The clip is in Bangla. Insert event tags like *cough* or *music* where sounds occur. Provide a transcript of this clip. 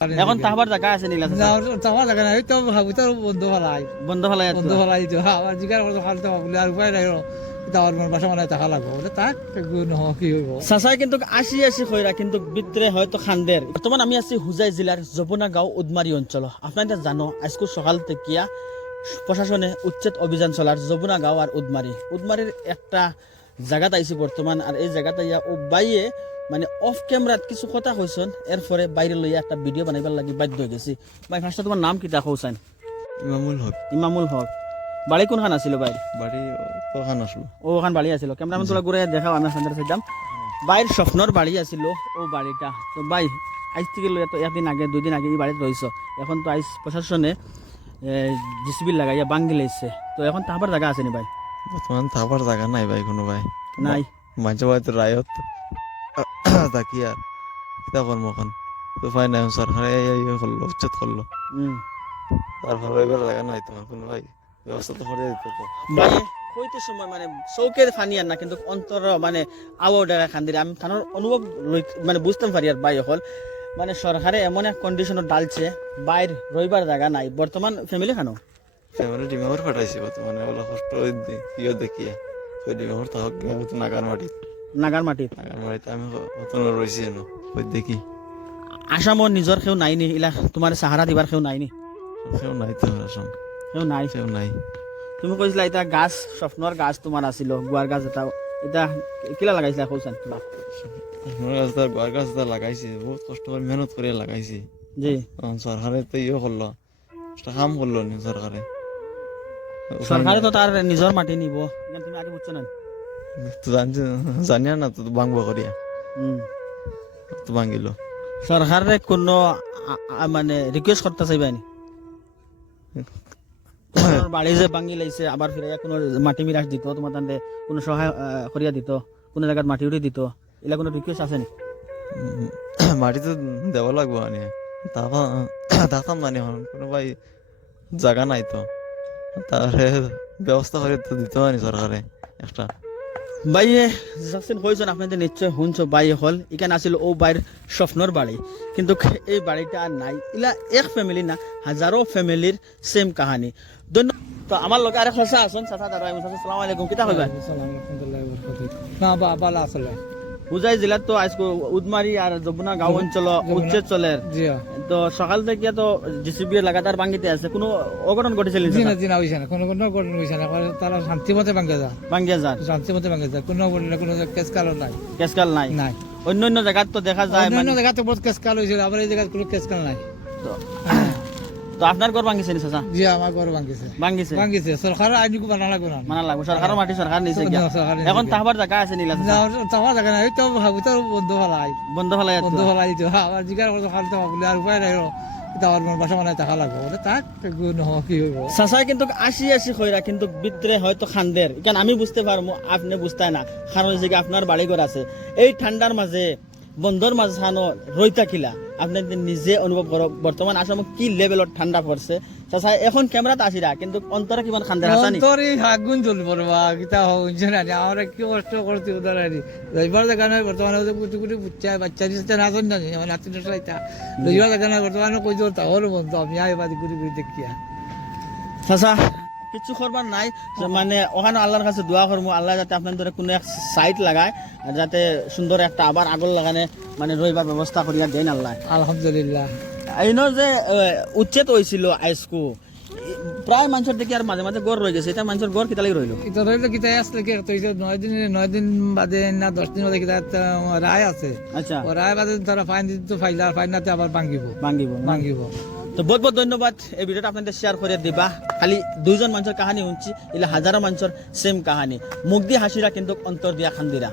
এখন তাহবার জায়গা আছে নীলা না তাহলে লাগে না এই তো ভাবি তো বন্ধ ফেলাই বন্ধ ফেলাই বন্ধ ফেলাই দিও আবার জিগার কথা খালি তো ভাবলে আর উপায় নাই তাহলে আমার বাসা মানে টাকা লাগবো। বলে তাক নহ কি হইব? চাচাই কিন্তু আশি আশি খৈরা কিন্তু বিত্রে হয়তো খান্দের বর্তমান আমি আছি হুজাই জেলার যমুনা গাঁও উদমারি অঞ্চল আপনারা জানো আজকে সকাল থেকে প্রশাসনে উচ্ছেদ অভিযান চলার যমুনা গাঁও আর উদমারি উদমারির একটা জায়গাত আইছি বর্তমান আর এই জায়গাতে ইয়া ও বাইয়ে মানে অফ ক্যামেরাত কিছু কথা কইছন এরপরে বাইরে লইয়া একটা ভিডিও বানাইবার লাগি বাধ্য হয়ে গেছি। ভাই ফার্স্টে তোমার নাম কি দেখো হুসাইন ইমামুল হক। ইমামুল হক। বাড়ি কোনখান আছিল ভাই? বাড়ি ওখান আসলো ও ওখান বাড়ি আছিল। ক্যামেরাম্যান তোলা ঘুরে দেখাও আমি আপনাদের চাইতাম বাইর স্বপ্নর বাড়ি আছিল। ও বাড়িটা তো ভাই আজ থেকে লই তো একদিন আগে দুই দিন আগে এই বাড়িতে রয়েছ এখন তো আইস প্রশাসনে জিসিবি লাগাইয়া বাঙ্গি লাইছে তো এখন তাহাবার জায়গা আছে নি ভাই? বর্তমান থাকার জায়গা নাই ভাই কোনো ভাই। নাই। মাঝে বাড়িতে রায়ত থাকি আর কিতা করব এখন পাই নাই সরকারে করল উচ্ছেদ করল। তারপরে এবার জায়গা নাই তোমার কোনো ভাই ব্যবস্থা তো করে দিতে তো ভাই হইতে সময় মানে চৌকের ফানি আর না কিন্তু অন্তর মানে আবহাওয়া ডেরা খান্দিরে আমি থানোর অনুভব মানে বুঝতাম পারি আর ভাই হল মানে সরকারে এমন এক কন্ডিশনত ডালছে বাইর রইবার জায়গা নাই। বর্তমান ফ্যামিলি খানো? ফ্যামিলি ডিমেমর ফাটাইছে বর্তমানে ওলা কষ্ট ইয়ে দেখিয়া ওই ডিমেমর নাগার মাটিত নাগার মাটিত নাগার আমি কত রয়েছি ওই দেখি। আসামর নিজর কেউ নাই নি ইলা তোমার সাহারা দিবার কেউ নাই নি? সেও নাই তো আসাম। কেউ নাই? সেও নাই। তুমি কৈছিলা এটা গাছ স্বপ্নর গাছ তোমাৰ আছিল গুৱাৰ গাছ এটা এটা কিলা লাগাইছিলা কৈছান আমার গাছ তার গোয়ার গাছ তার লাগাইছে বহুত কষ্ট করে মেহনত করে লাগাইছে। জি। সরকারে তো ইয়ে করল কাম করল নি সরকারে সরকারে তো তার নিজৰ মাটি নিব। তুমি আগে বুঝছ না তো জানিয়া না তো ভাঙবো করিয়া। তো ভাঙিল। সরকারে কোনো মানে রিকুয়েস্ট করতে চাইবা নি? বাড়ি যে ভাঙি লাইছে আবার ফিরে কোনো মাটি মিরাজ দিত তোমার তাতে কোনো সহায় করিয়া দিত কোনো জায়গাত মাটি উঠি দিত এলা কোনো রিকুয়েস্ট আছে নি? *clears throat* মাটি তো দেব লাগবো মানে দেখতাম জানি এখন কোনো ভাই জায়গা নাই তো। তারপরে ব্যবস্থা করে তো দিতে পারি সরকারে একটা। বাইয়ে যাচ্ছেন হয়েছেন আপনাদের নিশ্চয় শুনছ বাই হল। এখানে আছিল ও বাইর স্বপ্নর বাড়ি। কিন্তু এই বাড়িটা আর নাই। ইলা এক ফ্যামিলি না হাজারো ফ্যামিলির সেম কাহানি। ধন্য তো আমার লগে আরেক সঁচা আছেন চাচা দাদা আমি চাচা সালাম আলাইকুম কিতা কইবা না বা বালা হুজাই জেলাত তো আজকে উদমারি আর যমুনা গাঁও অঞ্চল উচ্ছেদ চলে। তো সকাল থেকে তো জিসিবি লাগাতার ভাঙ্গিতে আছে। কোনো অঘটন ঘটেছিল জি না জি না হইছে না। কোনো কোনো গঠন হইছে না। তারা শান্তি মতে ভাঙ্গে যা ভাঙ্গিয়া যান শান্তি মতে ভাঙ্গে যা কোনো বললে কোনো কেস কালো নাই। কেসকাল নাই? নাই। অন্য অন্য জায়গাত তো দেখা যায় অন্যান্য মানে জায়গাতে বহুত কেস কাল হয়েছিল আবার এই জায়গায় কোনো কেস কাল নাই। তো *coughs* তো আপনার ঘর ভাঙ্গিছে নি চাচা? জি আমার ঘর ভাঙ্গিছে ভাঙ্গিছে ভাঙ্গিছে সরকার আইন বানা লাগবে না। মানা লাগবে। সরকারের মাটি সরকার নিছে গিয়া এখন। তাহবার জায়গা আছে নীলা না তাওয়া জায়গা নাই। তো ভাবি তো বন্ধ ফেলাই বন্ধ ফেলাই বন্ধ ফেলাই দিত আবার জিগার কথা খালি তো ভাবলে আর উপায় নাই তাওয়ার মন বাসা মানে টাকা লাগবে। বলে তাক নহ কি হইব। চাচাই কিন্তু আশি আশি খৈরা কিন্তু বিত্রে হয়তো খান্দের কেন আমি বুঝতে পারব আপনি বুঝতে না কারণ যে আপনার বাড়ি ঘর আছে। এই ঠান্ডার মাঝে বন্ধর মাঝে রইতা খিলা আপনি যদি নিজে অনুভব করো বর্তমান আসামত কি লেভেলত ঠান্ডা পড়ছে? চাচা এখন ক্যামেরাত আসিরা কিন্তু অন্তরে কিমান খান্দের আসানি অন্তরে আগুন জ্বলব বা কিতা হচ্ছে না আমরা কি কষ্ট করছি ওদের রবিবার জায়গা নয় বর্তমানে ওদের কুটি কুটি বুচ্চা বাচ্চা দিচ্ছে না আসেন না আমার নাতি নাইতা রবিবার জায়গা নয় বর্তমানে কই দিও তাহলে বন্ধু আমি আই বাদি ঘুরি ঘুরি দেখিয়া। চাচা কিছু করবার নাই। মানে ওখানে আল্লাহর কাছে দোয়া করব আল্লাহ যাতে আপনার ধরে কোনো এক সাইট লাগায় আর যাতে সুন্দর একটা আবার আগল লাগানে মানে রইবার ব্যবস্থা করিয়া দেন আল্লাহ। আলহামদুলিল্লাহ। এইনো যে উচ্ছেদ হয়েছিল আইসকু প্রায় মানুষের দেখি আর মাঝে মাঝে গড় রয়ে গেছে এটা মানুষের গড় কিতালি রইল। এটা রইল কিতা আসলে কি তো নয় দিন নয় দিন বাদে না দশ দিন বাদে কিতা রায় আছে। আচ্ছা। রায় বাদে তারা ফাইন দিতে তো ফাইলা ফাইনাতে আবার ভাঙ্গিব। ভাঙ্গিব ভাঙ্গিব। তো বহুত বহুত ধন্যবাদ এই ভিডিওটা আপনাদের শেয়ার করে দিবা। খালি দুইজন মানুষের কাহানি শুনছি এলে হাজারো মানুষের সেম কাহানি। মুখ দিয়ে হাসিরা কিন্তু অন্তর দিয়া খান্দিরা।